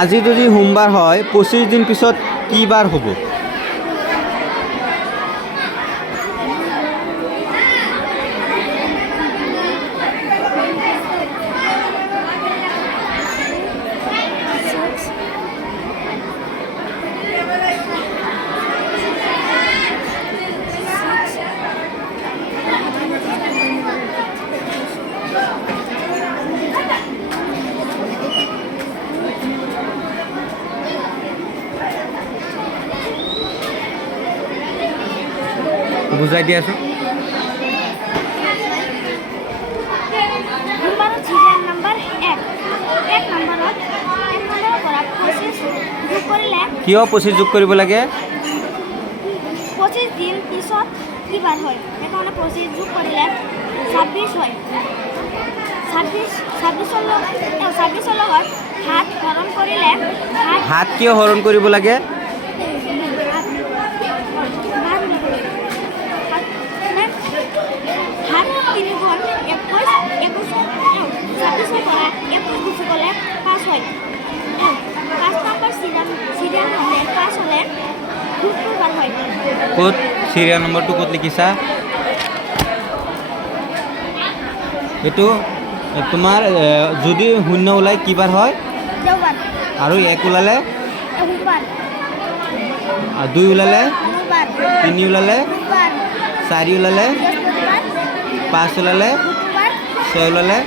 আজি যদি সোমবাৰ হয় 25 দিন পিছত কি বাৰ হ'ব? বুজাই দিয়াচোন। সিৰিয়াল নাম্বাৰ 1 নম্বৰত পৰা 25 যোগ কৰিলে কিয় 25 যোগ কৰিব লাগে? 25 দিন পিছত কি বাৰ হয়? সেইকাৰণে 25 যোগ কৰিলে 26 হয়। 26 লগত 7 হৰণ কৰিলে 7 কিয় হৰণ কৰিব লাগে? ক'ত সিৰিয়াল নম্বৰটো ক'ত লিখিছা? এইটো তোমাৰ যদি শূন্য ওলাই কি বাৰ হয়? দেওবাৰ। আৰু 1 ওলালে? সোমবাৰ। 2 ওলালে? মঙ্গলবাৰ। 3 ওলালে? বুধবাৰ। 4 ওলালে? বৃহস্পতিবাৰ। 5 ওলালে? শুক্ৰবাৰ। 6 ওলালে?